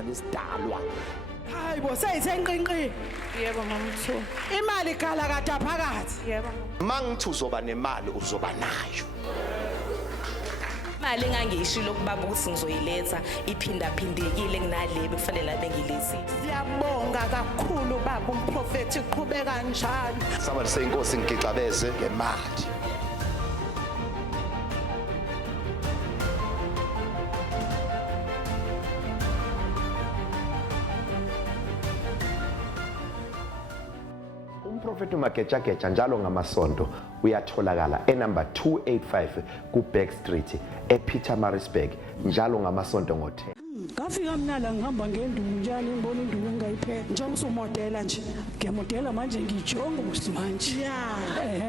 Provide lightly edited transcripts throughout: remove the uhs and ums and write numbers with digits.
isizalwane esidalwa. Hayibo seyisenqinqi. Yebo mamthu. Imali gala kade phakathi. Yebo. Mangithi uzoba nemali uzoba nayo. Imali engangiyishilo kubaba ukuthi ngizoyiletha iphindaphindekile kunale bekufanele bengilethile. Siyabonga kakhulu baba umprofeti uqhubeka njalo. Saba senkosi ngigicabeze ngemali. Umprofeti uMagejageja njalo ngamasonto uyatholakala enumber 285 kuBack Street ePietermaritzburg njalo ngamasonto ngo10. Ngafika mina la ngihamba ngenduku njalo ngibona induku engayiphethe njengoba usumodela nje ngiyamodela manje ngijonga usimanje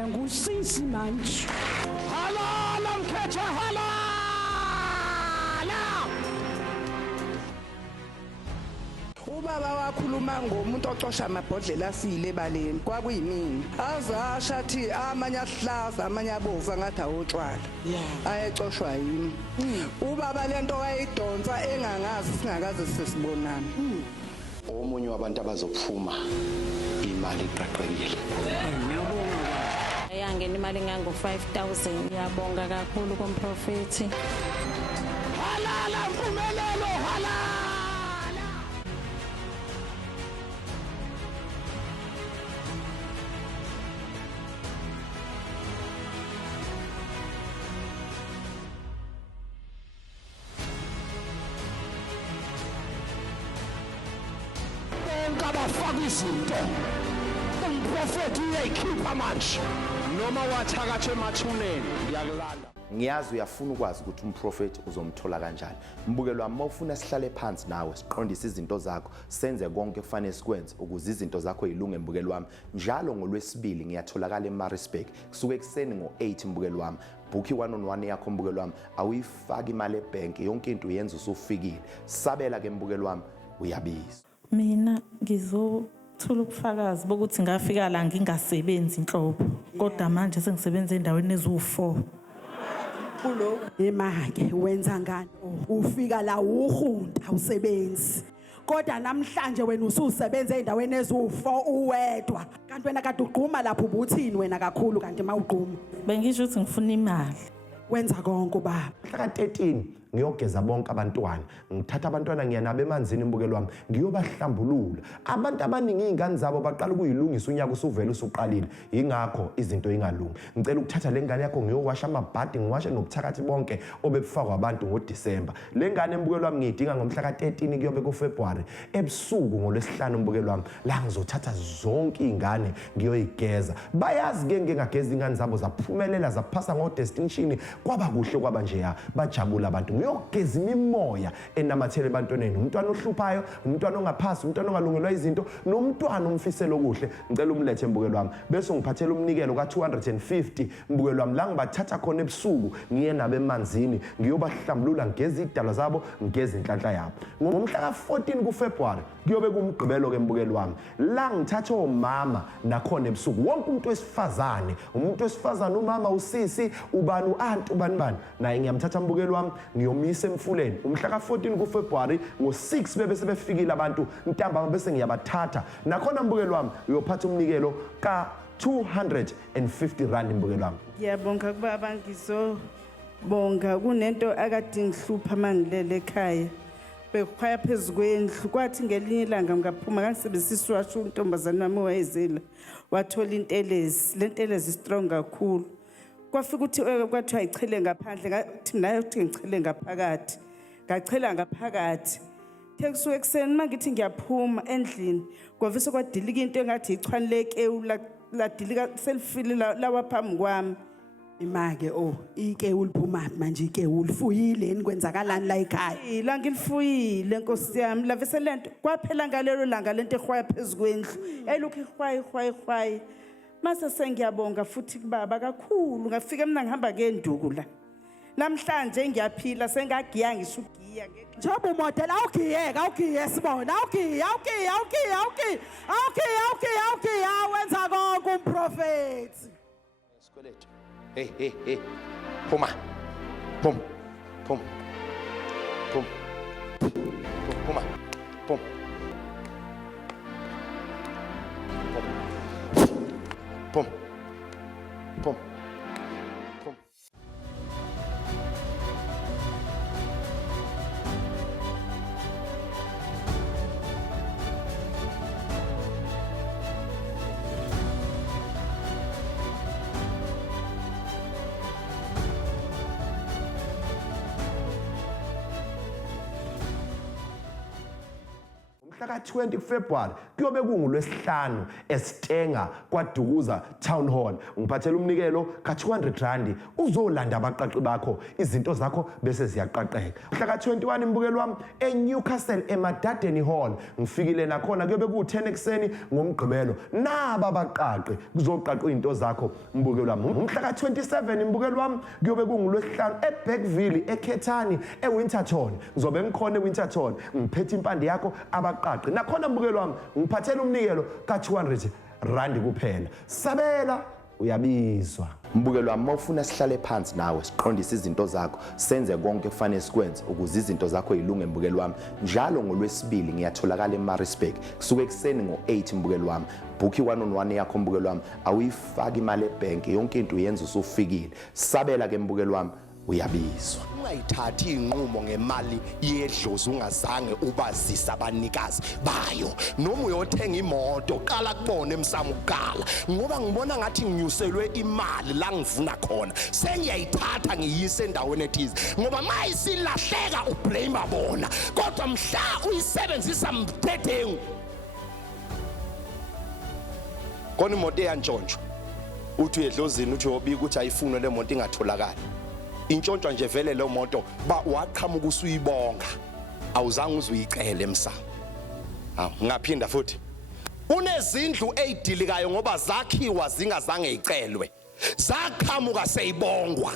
ngusisi manje halala mkhetha halala ubaba wakhuluma ngomuntu ocosha amabhodlela asile ebaleni kwakuyimini azasha athi amanye ahlaza amanye abovu ngathi awotshwala ayecoshwa yini ubaba lento wayidonsa engangazi singakaze sesibonana Omunye wabantu abazophuma imali iqaqekile. Yangena imali engango 5,000. Ngiyabonga kakhulu kumprofeti. halala mpumelelo halala Ngabafaka izinto. Umprofeti uyayikhipha manje. Noma wathakathe emathuneni ngiyakulanda. Ngiyazi uyafuna ukwazi ukuthi umprofeti uzomthola kanjani. Mbukelo wami ufuna sihlale phansi nawe siqondise izinto zakho senze konke kufanele sikwenze ukuze izinto zakho zilunge mbukelo wami. Njalo ngolwesibili ngiyatholakala eMaritzburg kusuke ekseni ngo8 mbukelo wami. Book i-1-on-1 yakho mbukelo wami awuyifaki imali ebank yonke into uyenza usufikile. Sabela ke mbukelo wami uyabiza. Mina ngizothola ubufakazi bokuthi ngafika la ngingasebenzi inhlobo kodwa manje sengisebenza endaweni ezu4 Kulo imake wenza ngani ufika la uhunta usebenzi kodwa namhlanje wena ususebenza endaweni ezu4 uwedwa kanti wena kade ugquma lapho ubuthini wena kakhulu kanti mawugquma bengisho ukuthi ngifuna imali wenza konke ubaba Mhla ka13 ngiyogeza bonke abantwana ngithatha abantwana ngiyanaba emanzini imbukelo wami ngiyobahlambulula abantu abaningi izingane zabo baqala ukuyilungisa unyaka usuvela usuqalile ingakho izinto ingalungi ngicela ukuthatha lengane yakho ngiyowasha amabhadi ngiwashe nobuthakathi bonke obebufakwa abantu ngoDisemba lengane imbukelo wami ngiyidinga ngomhla ka13 kuyobe kuFebruary ebusuku ngolwesihlanu imbukelo wami la ngizothatha zonke izingane ngiyoyigeza bayazi ke ngingageza izingane zabo zaphumelela zaphasa ngodestination kwaba kuhle kwaba nje bajabula abantu ngiyogeza imimoya enamathele ebantwaneni umntwana ohluphayo umntwana ongaphasi umntwana ongalungelwa izinto nomntwana umfiselo okuhle ngicela umlethe mbukelo wami bese ngiphathela umnikelo ka250 mbukelo wami la ngibathatha khona ebusuku ngiye nabe emanzini ngiyobahlambulula ngigeza idalwa zabo ngigeza inhlanhla yabo ngomhla ka14 kuFebruary kuyobe kumgqibelo ke mbukelo wami la ngithatha omama nakhona ebusuku wonke umuntu wesifazane umama usisi ubani uanti ubani naye ngiyamthatha mbukelo wami ngiyomisa emfuleni umhla ka14 kuFebruary ngo6 bebe sebefikile abantu ntambama bese ngiyabathatha nakhona mbukelo wami uyophatha umnikelo ka250 rand imbukelo wami ngiyabonga kubaba ngizobonga kunento akade ngihlupha mangilele ekhaya bekhaya phezukwendlu kwathi ngelinye ilanga ngaphuma ngisebenzisa washo untombazana wami wayezela wathola intelezi lentelezi strong kakhulu kwafika ukuthi kwathi ayichele ngaphandle ngathi naye uthi ngichele ngaphakathi ngachela ngaphakathi tekusuke ekseni mangithi ngiyaphuma endlini kwavese kwadilika into engathi ichwaneleke ladilika selfile lawa phambi kwami imake ike uliphuma manje ike ulifuyile nikwenzakalani la ekhaya la ngilifuyile nkosi yami lavese lento kwaphela ngalelo langa lento ehwaya phezukwendlu elokhu ihwayi mase sengiyabonga futhi kubaba kakhulu ngafika mina ngihamba ngenduku la namhlanje ngiyaphila sengagiya ngisugiya njengoba umodela awugiye sibona awugiye wenza konke umprofeti Sikweletu hey phuma phuma Pom. Pom. Pom. Pom. Mhla ka-20 February kuyobe kungulwesihlanu eStenga kwaDukuza Town Hall. Ngiphathela umnikelo ka-R200 uzolanda abaqaqi bakho izinto zakho bese ziyaqaqeka. Mhla ka-21 imbukelo wami eNewcastle eMadadeni Hall ngifikile nakhona kuyobe ku-10 ekseni ngomgqibelo naba abaqaqi kuzoqaqwa izinto zakho mbukelo wami. Mhla ka-27 imbukelo wami kuyobe kungulwesihlanu eBergville eKhethani eWinterton ngizobe ngikhona eWinterton ngiphethe impande yakho abaqaqi nakhona mbukelo wami ngiphathela umnikelo ka-R200 kuphela. Sabela uyabizwa. Mbukelo wami mawufuna sihlale phansi nawe siqondise izinto zakho senze konke kufanele sikwenze ukuze izinto zakho zilunge. Mbukelo wami njalo ngoLwesibili ngiyatholakala eMaritzburg kusuke ekseni ngo-8 mbukelo wami. Book i-1-on-1 yakho mbukelo wami awuyifaki imali ebank yonke into uyenza usufikile. Sabela ke mbukelo wami uyabizwa. Ungayithathi inqumo ngemali yedlozi ungazange ubazisa abanikazi bayo. Noma uyothenga imoto qala kubone emsamo ukqala ngoba ngibona ngathi nginyuselwe imali la ngivuna khona sengiyayithatha ngiyise endaweni ethize ngoba mayisilahleka ublame bona kodwa mhla uyisebenzisa mthethengu kona imoto eyantshontsho uthi uyedlozini uthi yobika ukuthi ayifune le moto ingatholakala. Intshontsho nje vele le moto waqhamuka usuyibonga awuzange uzuyicele emsamo. Ngaphinda futhi unezindlu ezidilikayo ngoba zakhiwa zingazange icelwe zaqhamuka seyibongwa.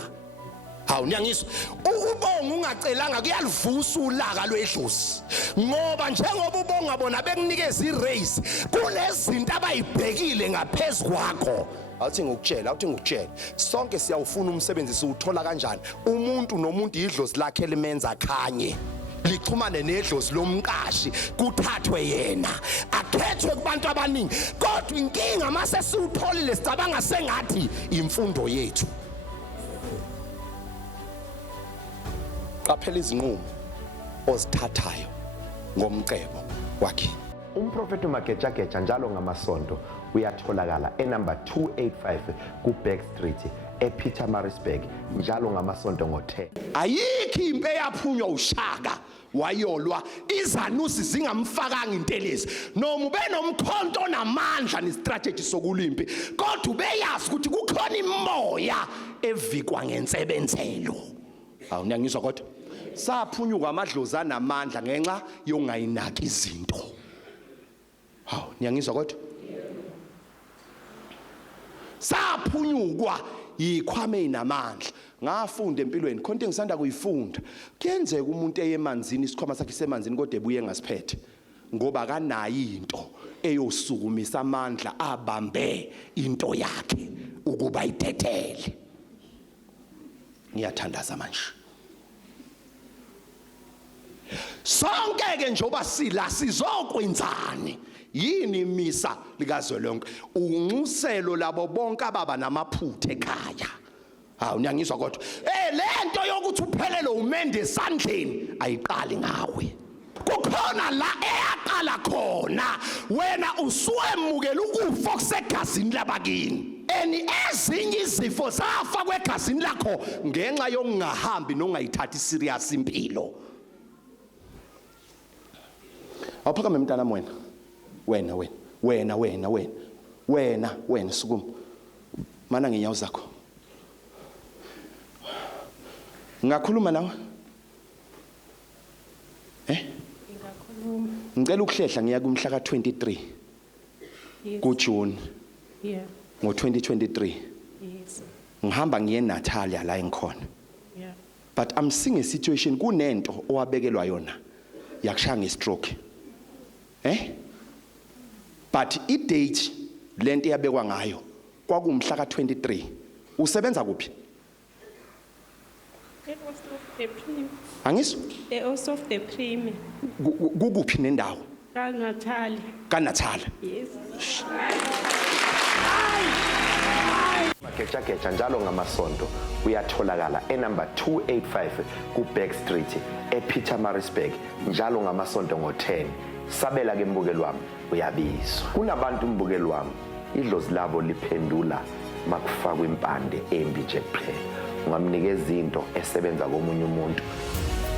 Niyangizwa ukubonga ungacelanga kuyalivusa ulaka lwedlozi ngoba njengoba ubonga bona bekunikeza irace kunezinto abayibhekile ngaphezulu kwakho. Awuthi ngikutshela sonke siyawufuna umsebenzi siwuthola kanjani. Umuntu nomuntu idlozi lakhe limenza khanye lixhumane nedlozi lomqashi kuthathwe yena akhethwe kubantu abaningi kodwa inkinga mase siwutholile sicabanga sengathi imfundo yethu. Qaphela izinqumo ozithathayo ngomcebo wakhe. Umprofeti uMagejageja njalo ngamasonto uyatholakala enumber 285 kuBack Street ePietermaritzburg njalo ngamasonto ngo-10. Ayikho impe yaphunywa uShaka wayolwa izanusi zingamfakanga intelezi noma ube nomkhonto namandla nestrategy sokulimpi kodwa ubeyazi ukuthi kukhona imoya evikwa ngensebenzelo. Niyangizwa kodwa saphunyuka amadlozi anamandla ngenxa yongayinaki izinto. Niyangizwa kodwa saphunyukwa yikhwame inamandla. Ngafunda empilweni khonto engisanda kuyifunda kuyenzeka umuntu eyemanzini isikhwama sakhe semanzini kodwa ebuye ngasiphethe ngoba kanayi into eyosukumisa amandla abambe into yakhe ukuba ithethele. Ngiyathandaza manje sonke ke njoba sila sizokwenzani yini misa likazwelonke unxuselo labo bonke ababa namaphutha ekhaya. Niyangizwa kodwa lento yokuthi uphelele umende esandleni ayiqali ngawe kukhona la eyaqala khona wena usuwemukela ukufa okusegazini labakini ezinye izifo zafa kwegazini lakho ngenxa yokungahambi nongayithathi serious impilo. Awuphakame mntana wena sukuma mana ngenyawo zakho ngakhuluma nawe ngicela ukuhlehla ngiya kumhla ka-23 kuJune ngo-2023 ngihamba ngiye eNatalia la engikhona but I'm seeing a situation kunento owabekelwa yona yakushaya ngestroke but i-date lento eyabekwa ngayo kwakumhla ka-23 usebenza kuphi Angizwa? Also of the Prime, Kukuphi nendawo? Natali. KaNatala. Yes. Mageja njalo ngamasonto uyatholakala enumber 285 ku-Back Street ePietermaritzburg njalo ngamasonto ngo-10. Sabela ke mbukeli wami uyabizwa. Kunabantu mbukeli wami idlozi labo liphendula makufakwa impande embi nje kuphela. Ungamnikeza into esebenza komunye umuntu,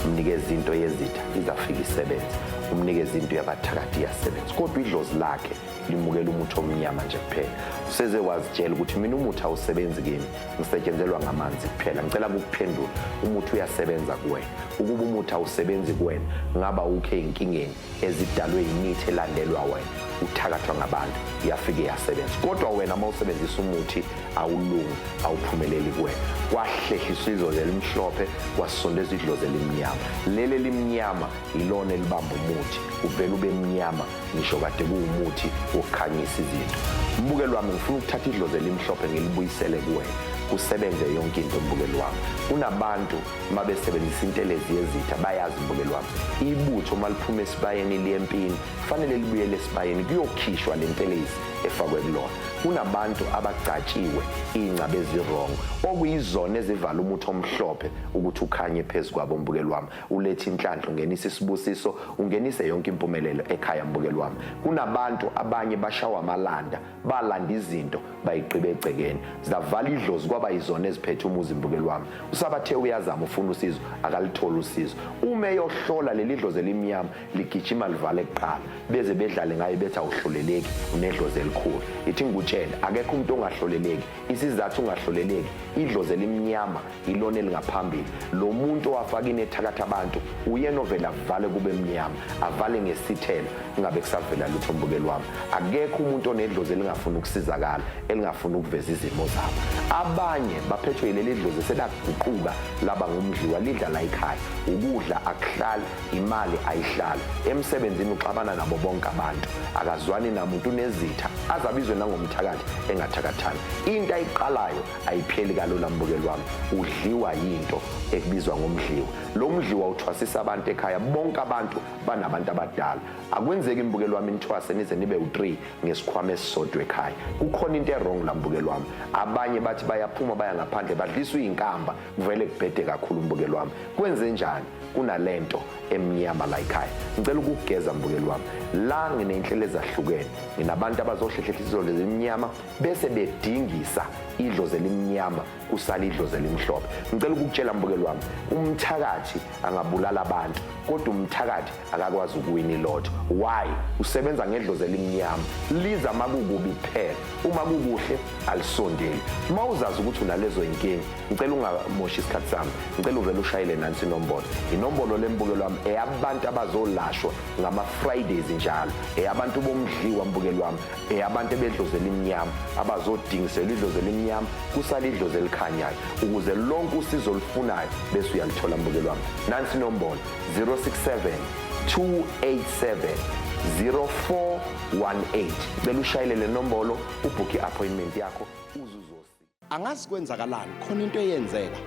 umnikeza into yezitha izafika isebenza, umnikeza into yabathakathi iyasebenza. Kodwa idlozi lakhe limukela umuthi omnyama nje kuphela. Useze wazitshela ukuthi mina umuthi awusebenzi kimi, ngisetshenzelwa ngamanzi kuphela. Ngicela ukuphendula, umuthi uyasebenza kuwena. Ukuba umuthi awusebenzi kuwena, ngaba ukhe inkingeni ezidalwe imithi elandelwa wena, uthakathwa ngabantu, iyafika iyasebenza. Kodwa wena mawusebenzisa umuthi awulungi, awuphumeleli kuwena. Kwahlehliswa idlozi elimhlophe, kwasondezwa idlozi elimnyama. Leli limnyama ilona elibamba umuthi, uvela ube mnyama ngisho kade kuwumuthi wokukhanyisa izinto. Mbukeli wami ngifuna ukuthatha idlozi elimhlophe ngilibuyisele kuwena, kusebenze yonke into mbukeli wami. Kunabantu mabesebenzisa intelezi yezitha bayazi mbukeli wami. Ibutho maliphuma esibayeni liyempini fanele libuyele esibayeni kuyokhishwa lentelezi efakwe kulona. Kunabantu abagcatshiwe ingcabe ezirongo okuyizona ezivala umuthi omhlophe ukuthi ukhanye phezulu kwabo mbukeli wami. Ulethe inhlanhla ungenisa isibusiso, ungenise yonke impumelelo ekhaya mbukeli wami. Kunabantu abanye bashawa amalanda, balanda izinto bayiqibe egcekeni, zavala idlozi kwaba yizona eziphethe umuzi mbukeli wami. Usabathe uyazama ufuna usizo akalithola usizo. Uma eyohlola leli dlozi elimnyama ligijima livale kuqala beze bedlale ngayo bethi awuhloleleki unedlozi elikhulu. Ithi ngutshela akekho umuntu ongahloleleki. Isizathu ungahloleleki idlozi elimnyama ilona elingaphambili. Lo muntu owafaka inethakatha abantu uyena ovela vale kube mnyama, avale ngesithelo ingabe kusavela lutho mbukeli wami. Akekho umuntu onedlozi elingafuna ukusizakala, elingafuna ukuveza izimo zabo. Abanye baphethwe yileli dlozi selaguquka laba ngumdliwa lidla la ekhaya. Ukudla akuhlali, imali ayihlali. Emsebenzini uxabana nabo bonke abantu. Akazwani namuntu unezitha, azabizwe nangomthakathi engathakathani. Into ayiqalayo ayipheli kalula mbukeli wami. Udliwa yinto ekubizwa ngomdliwa. Lo mdliwa uthwasisa abantu ekhaya, bonke abantu banabantu abadala. Akwenzeki mbukeli wami nithwase nize nibe u3 ngesikhwama esisodwa ekhaya. Kukhona into errong la mbukeli wami. Abanye bathi bayaphuma baya ngaphandle badliswa izinkamba, kuvele kubhede kakhulu mbukeli wami. Kwenze njani? Kunalento emnyama la ekhaya. Ngicela ukugeza mbukeli wami. La nginenhlelo ezahlukene. Nginabantu abazohlehlela idlozi elimnyama bese bedingisa idlozi elimnyama kusala idlozi elimhlophe. Ngicela ukukutshela mbukeli wami, umthakathi angabulala abantu kodwa umthakathi akakwazi ukuwina ilotho. Why? Usebenza ngedlozi elimnyama. Liza makukubi kuphela. Uma kukuhle alisondeli. Mawuzazi ukuthi unalezo inkingi, ngicela ungamoshi isikhathi sami. Ngicela uvele ushayele nansi inombolo. Inombolo lembukeli wami eyabantu abazolashwa ngama Fridays njalo. Eyabantu bomdliwa mbukeli wami. Eyabantu bedlozi elimnyama abazodingisela idlozi elimnyama kusala idlozi elikhanyayo ukuze lonke usizo olufunayo bese uyalithola mbukeli wami. Nansi inombolo 067-287-0418. Bela ushayele le nombolo ubhukhe appointment yakho uzuzosi. Angazi kwenzakalani khona into eyenzeka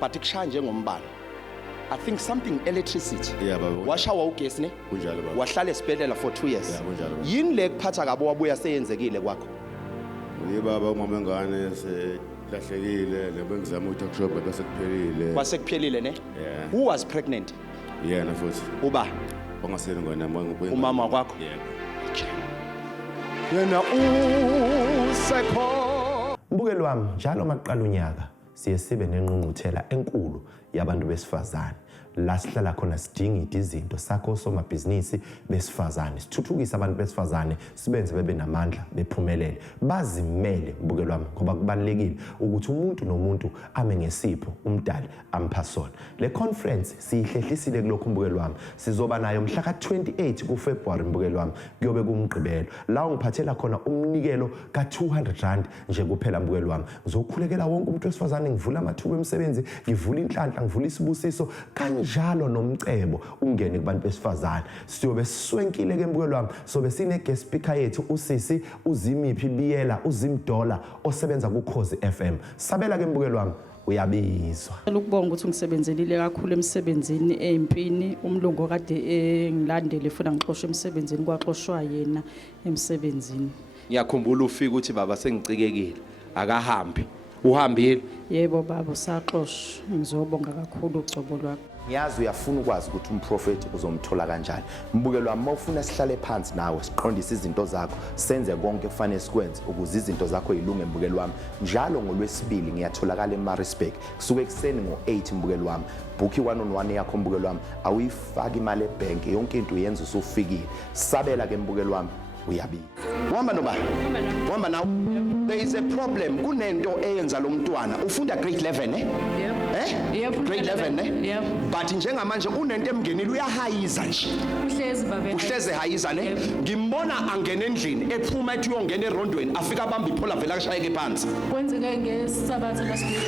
but kushaya njengombane. I think something electricity. Yeah baba. Washawa ugesi ne? Kunjalo baba. Wahlala esibhedlela for 2 years. Yeah kunjalo baba. Yini le kuphatha kabo wabuya seyenzekile kwakho? Baba umama engane selahlekile lebengizama ukuthi akushobhe bese kuphelile. Kwasekuphelile ne? Yeah. Who was pregnant? Yena futhi. Uba Ongaseli ngone umama kwakho? Yeah. Yena usekho. Mbukeli wami njalo maqala unyaka siye sibe nenqungquthela enkulu yabantu besifazane. La sihlala khona sidinga izinto sakho somabhizinisi besifazane, sithuthukise abantu besifazane sibenze bebe namandla bephumelele bazimele mbukeli wami, ngoba kubalekile ukuthi umuntu nomuntu ame ngesipho umdali amphasona. Le conference siyihlehlisile kulokho mbukeli wami, sizoba nayo mhla ka28 kuFebruary mbukeli wami, kuyobe kumgqibelo la ngiphathela khona umnikelo ka200 nje kuphela mbukeli wami. Ngizokhulekela wonke umuntu wesifazane, ngivula amathuba emsebenzi, ngivula inhlanhla, ngivula isibusiso njalo nomcebo ungene kubantu besifazane. Siyobe siswenkile ke mbukeli wami, sobe sine guest speaker yethu usisi uZimiphi Biyela, uZimdola osebenza kuKhozi FM. Sabela ke mbukeli wami uyabizwa. Ukubonga ukuthi ngisebenzelile kakhulu emsebenzini empini umlungu kade engilandele funa ngixoshwe emsebenzini kwaxoshwa yena emsebenzini. Ngiyakhumbula ufika ukuthi baba sengicikekile akahambi uhambile. Yebo baba saxoshwa ngizobonga kakhulu ugcobo lwakho. Ngiyazi uyafuna ukwazi ukuthi umprofeti uzomthola kanjani. Mbukelo wami mawufuna sihlale phansi nawe siqondise izinto zakho senze konke kufanele sikwenze ukuze izinto zakho yilunge mbukelo wami. Njalo ngolwesibili ngiyatholakala eMaritzburg kusuka ekseni ngo8 mbukelo wami. Book i-1-on-1 yakho mbukelo wami awuyifaki imali ebank yonke into uyenza usufikile. Sabela ke mbukelo wami uyabiza. Uhamba noba? Uhamba nawe? There is a problem kunento eyenza lo mntwana ufunda grade 11 Yebo. Grade 11 Yebo. But njengamanje unento emngenile uyahayiza nje. Uhlezi baba. Uhleze hayiza ne ngimbona angena endlini ephuma ethi uyongena erondweni afika abamba iphola vela kushayeke phansi. Kwenzeke ngesabatha kaSibili.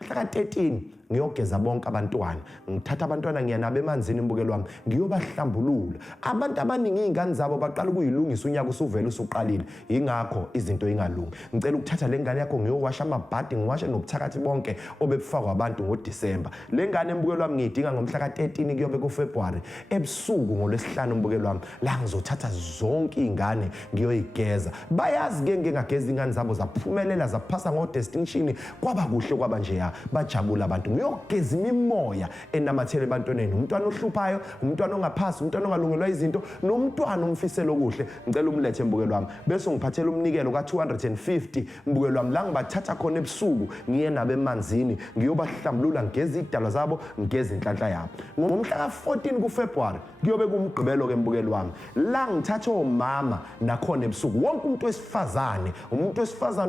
Mhla ka13 ngiyogeza bonke abantwana ngithatha abantwana ngiyanaba emanzini mbukelo wami ngiyobahlambulula abantu abaningi izingane zabo baqala ukuyilungisa unyaka usuvela usuqalile ingakho izinto ingalungi ngicela ukuthatha lengane yakho ngiyowasha amabhadi ngiwashe nobuthakathi bonke obefakwa abantu ngoDisemba lengane embukelo wami ngiyidinga ngomhla ka13 kuyobe kuFebruary ebusuku ngolwesihlanu mbukelo wami la ngizothatha zonke izingane ngiyoyigeza bayazi ke ngingageza izingane zabo zaphumelela zaphasa ngodistinction kwaba kuhle kwaba nje ya bajabula abantu ngiyogeza imimoya enamathele ebantwaneni umntwana ohluphayo umntwana ongaphasi umntwana ongalungelwa izinto nomntwana umfisela okuhle ngicela umlethe mbukelo wami bese ngiphathela umnikelo ka250 mbukelo wami la ngibathatha khona ebusuku ngiye nabo emanzini ngiyobahlambulula ngigeza idalwa zabo ngigeza inhlanhla yabo ngomhla ka14 kuFebruary kuyobe kumgqibelo ke mbukelo wami la ngithatha omama nakhona ebusuku wonke umuntu wesifazane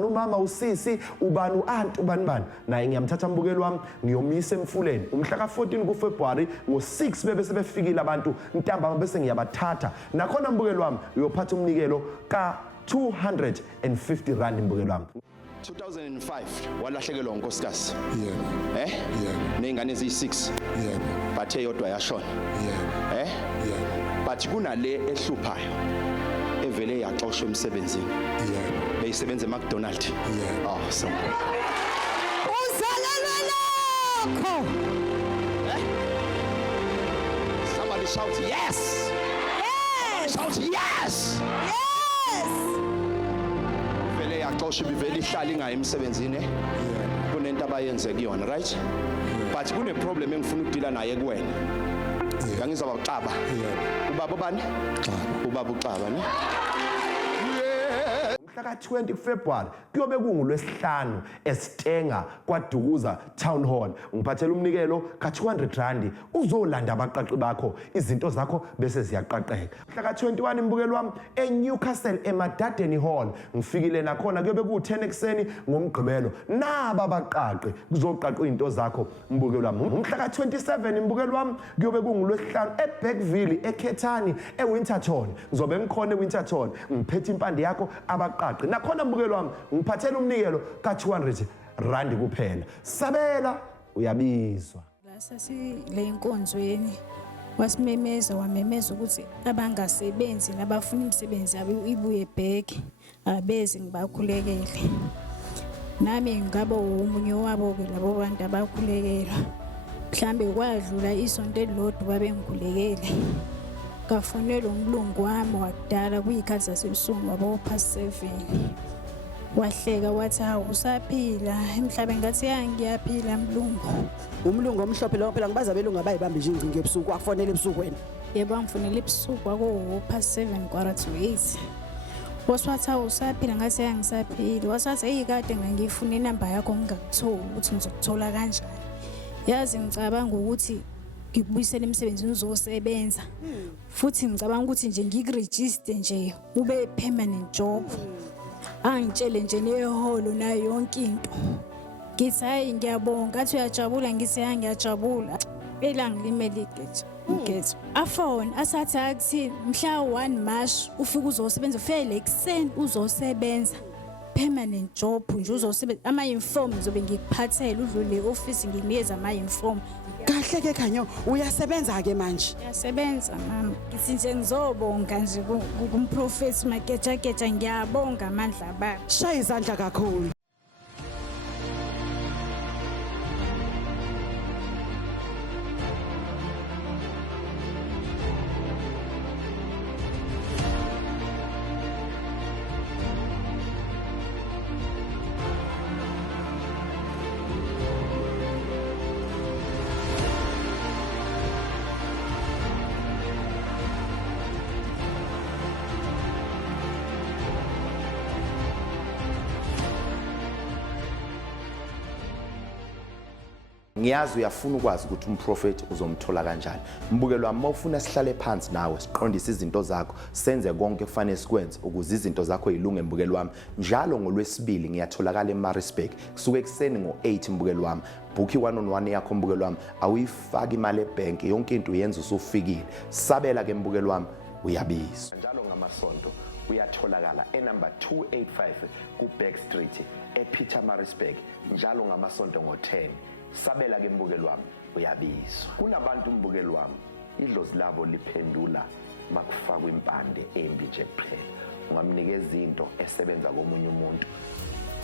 umama usisi ubani uanti ubani naye ngiyamthatha mbukelo wami ngiyomisa emfuleni umhla ka14 kuFebruary ngo6 bebe sebefikile abantu ntambama bese ngiyabathatha nakhona mbukelo wami uyophatha umnikelo ka250 rand mbukelo wami 2005 walahlekelwa unkosikazi. Yebo. Yebo. Nezingane eziyi6. Yebo. Bathe yodwa yashona. Yebo. Yebo. But kunale ehluphayo evele yaxoshwa emsebenzini. Yebo. Beyisebenza eMcDonald's. Yebo. Oh, so. Somebody shout yes. Yes. Shout yes. Yes. Vele yaxoshwa bivele ihlala ingayi emsebenzini. Kunento abayenze kuyona, right? But kune problem engifuna ukudila naye kuwena. Ngangizaba uxaba. Ubaba bani? Ubaba uxaba ne? Mhla ka20 kuFebruary kuyobe kungolwesihlanu eStenga kwaDukuza Town Hall ngiphathela umnikelo ka200 rand uzolanda abaqaqi bakho izinto zakho bese ziyaqaqeka mhla ka21 imbukelo wami eNewcastle eMadadeni Hall ngifikile nakhona kuyobe ku10 ekseni ngomgqibelo naba abaqaqi kuzoqaqwa izinto zakho imbukelo wami mhla ka27 imbukelo wami kuyobe kungolwesihlanu eBackville eKhethani eWinterton ngizobe ngikhona eWinterton ngiphethe impande yakho abaqaqi nakhona mbukelo wami ngiphathela umnikelo ka200 rand kuphela sabela uyabizwa Sasile inkonzweni wasimemeza wamemeza ukuthi abangasebenzi nabafuna imisebenzi yabo ibuye back abeze ngibakhulekele nami ngaba umunye wabo ke labo bantu abakhulekela mhlambe kwadlula isonto elilodwa babengikhulekele kafonela umlungu wami wakudala kuyikhathi zasebusuku wabo past 7 wahleka wathi hawu usaphila emhlabeni ngathi yangiyaphila mlungu Umlungu omhlophe lo phela ngibaza belungu abayibambe nje ingcingo ebusuku akufonela ebusuku wena yebo ngifonela ebusuku kwako past 7:45 waswathi hawu usaphila ngathi yangisaphila waswathi hey kade ngangifuna inamba yakho ngingakutholi ukuthi ngizokuthola kanjani yazi ngicabanga ukuthi ngikubuyisela emsebenzini uzosebenza futhi ngicabanga ukuthi nje ngikuregister nje ube permanent job angitshele nje neholo nayo yonke into ngithi hayi ngiyabonga athi uyajabula ngithi hayi ngiyajabula elangilimele igeja ngigeja afone asathi akuthi mhla 1 March ufika uzosebenza ufele ekseni uzosebenza permanent job nje uzosebenza ama-uniform zobe ngikuphathela udlule office ngikunikeza ama-uniform kahle ke khanyo uyasebenza ke manje yasebenza mama ngithi nje ngizobonga nje kumprofeti mageja ngiyabonga amandla baba shaya izandla kakhulu Ngiyazi uyafuna ukwazi ukuthi umprofeti uzomthola kanjani. Mbukelo wami mawufuna sihlale phansi nawe siqondise izinto zakho, senze konke kufanele sikwenze ukuze izinto zakho zilunge mbukelo wami. Njalo ngoLwesibili ngiyatholakala eMaritzburg kusuke ekseni ngo-8 mbukelo wami. Book i-1-on-1 yakho mbukelo wami, awuyifaki imali ebank, yonke into uyenza usufikile. Sabela ke mbukelo wami uyabizwa. Njalo ngamasonto uyatholakala enumber 285 ku-Back Street ePietermaritzburg njalo ngamasonto ngo-10. Sabela ke mbukelo wami uyabizwa. Kunabantu mbukelo wami idlozi labo liphendula makufakwa impande embi nje kuphela. Ungamnikeza izinto esebenza komunye umuntu,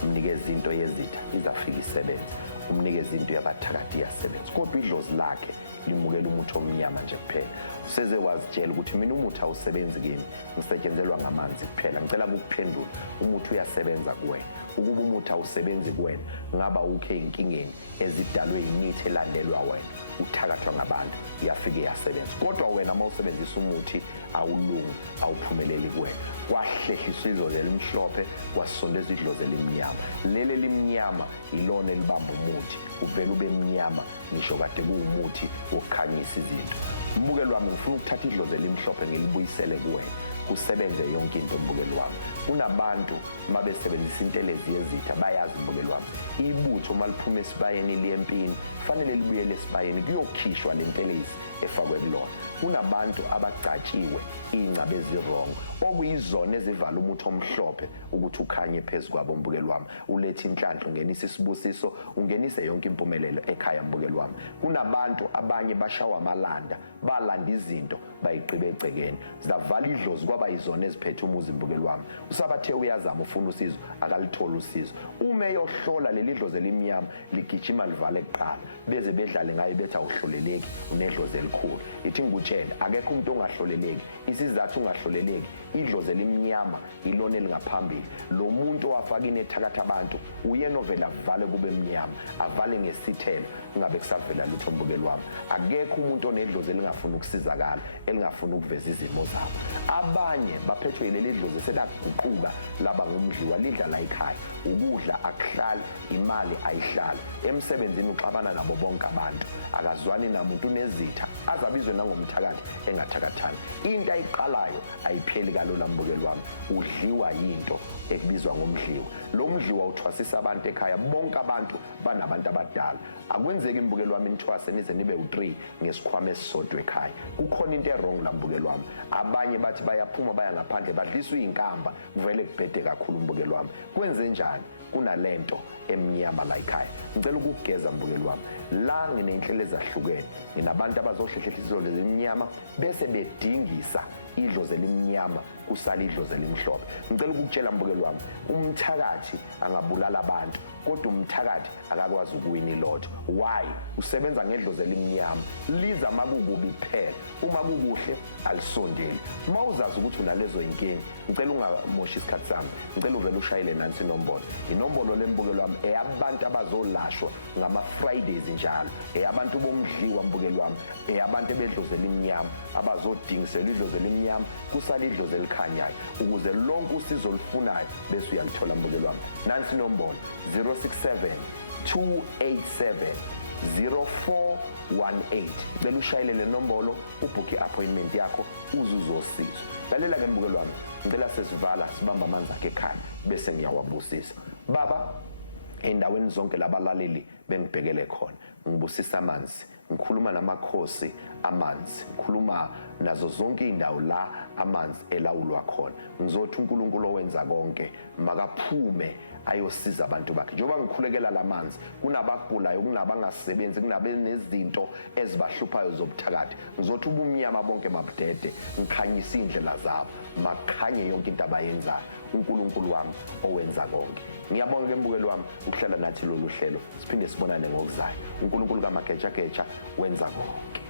umnikeza into yezitha izafika isebenza, umnikeza into yabathakathi iyasebenza, kodwa idlozi lakhe limukela umuthi omnyama nje kuphela. Useze wazitshela ukuthi mina umuthi awusebenzi kimi, ngisetshenzelwa ngamanzi kuphela. Ngicela ukuphendula, umuthi uyasebenza kuwena. Ukuba umuthi awusebenzi kuwena, ngaba ukhe inkingeni ezidalwe imithi elandelwa wena, uthakathwa ngabantu, iyafika iyasebenza. Kodwa wena mawusebenzisa umuthi awulungi, awuphumeleli kuwena. Kwahlehliswa idlozi elimhlophe, kwasondezwa idlozi elimnyama. Lele limnyama ilona elibamba umuthi, uvela ube mnyama ngisho kade kuwumuthi wokukhanyisa izinto. Mbukelo wami ngifuna ukuthatha idlozi elimhlophe ngilibuyisele kuwena, kusebenze yonke into mbukelo wami. Kunabantu mabesebenzisa intelezi yezitha bayazi mbukelo wami. Ibutho maliphuma esibayeni liyempini fanele libuyele esibayeni kuyokhishwa le ntelezi efakwe kulona. Kunabantu abagcatshiwe ingcabe ezirongo okuyizona ezivala umuthi omhlophe ukuthi ukhanye phezulu kwabo mbukelo wami. Ulethe inhlanhla, ungenisa isibusiso, ungenise yonke impumelelo ekhaya mbukelo wami. Kunabantu abanye bashawa amalanda, balanda izinto bayiqibe egcekeni, zavala idlozi kwaba yizona eziphethe umuzi mbukelo wami. Usabathe uyazama ufuna usizo akalitholi usizo. Uma eyohlola leli dlozi elimnyama ligijima livale kuqala beze bedlale ngayo bethi awuhloleleki unedlozi elikhulu. Ithi ngikutshela akekho umuntu ongahloleleki. Isizathu ungahloleleki idlozi elimnyama ilona elingaphambili. Lo muntu owafaka inethakatha abantu uyena ovela avale kube mnyama, avale ngesithelo ingabe kusavela lutho mbukelo wami. Akekho umuntu onedlozi elingafuna ukusizakala, elingafuna ukuveza izimo zabo. Abanye baphethwe yileli dlozi selaguquka laba ngumdliwa, lidla la ekhaya, ukudla akuhlali, imali ayihlali, emsebenzini uxabana nabo bonke abantu, akazwani namuntu unezitha, azabizwe nangomthakathi engathakathani. Into ayiqalayo ayipheli kalula mbukelo wami, udliwa yinto ekubizwa ngomdliwa. Lo mdliwa uthwasisa abantu ekhaya, bonke abantu banabantu abadala. Akwenzeki mbukelo wami nithwase nize nibe u3 ngesikhwama esisodwa ekhaya. Kukhona into errong la mbukelo wami. Abanye bathi bayaphuma baya ngaphandle badliswa izinkamba, kuvele kubhede kakhulu mbukelo wami. Kwenze njani? Kunalento emnyama la ekhaya. Ngicela ukugeza mbukelo wami. La nginenhlelo ezahlukene, nginabantu abazohlehlehlisa idlozi elimnyama bese bedingisa idlozi elimnyama kusala idlozi elimhlophe. Ngicela ukukutshela mbukelo wami, umthakathi angabulala abantu kodwa umthakathi akakwazi ukuwina ilotho. Why? Usebenza ngedlozi elimnyama, liza makukubi kuphela, uma kukuhle alisondeli. Mawuzazi ukuthi unalezo inkingi, ngicela ungamoshi isikhathi sami, ngicela uvele ushayele nansi inombolo. Inombolo lembukelo wami eyabantu abazolashwa ngama Fridays njalo, eyabantu bomdliwa mbukelo wami, eyabantu bedlozi elimnyama abazodingisela idlozi elimnyama kusala idlozi elikhanyayo ukuze lonke usizo olufunayo bese uyalithola mbukelo wami. Nansi inombolo 067-287-0418. Bela ushayele le nombolo ubhuke appointment yakho uzuzosizo. Lalela ke mbukelo wami, ngicela sesivala sibamba amanzi akhe ekhaya bese ngiyawabusisa. Baba, endaweni zonke labalaleli bengibhekele khona, ngibusisa amanzi, ngikhuluma namakhosi amanzi, ngikhuluma nazo zonke indawo la amanzi elawulwa khona. Ngizothi uNkulunkulu owenza konke makaphume ayosiza abantu bakhe. Njengoba ngikhulekela lamanzi, kunabagulayo, kunabangasebenzi, kunabenezinto ezibahluphayo zobuthakathi. Ngizothi ubumnyama bonke mabudede, ngikhanyisa indlela zabo, makhanye yonke into abayenzayo. uNkulunkulu wami owenza konke. Ngiyabonga ke mbukelo wami ukuhlala nathi lolu hlelo. Siphinde sibonane ngokuzayo. uNkulunkulu kaMageja Geja wenza konke.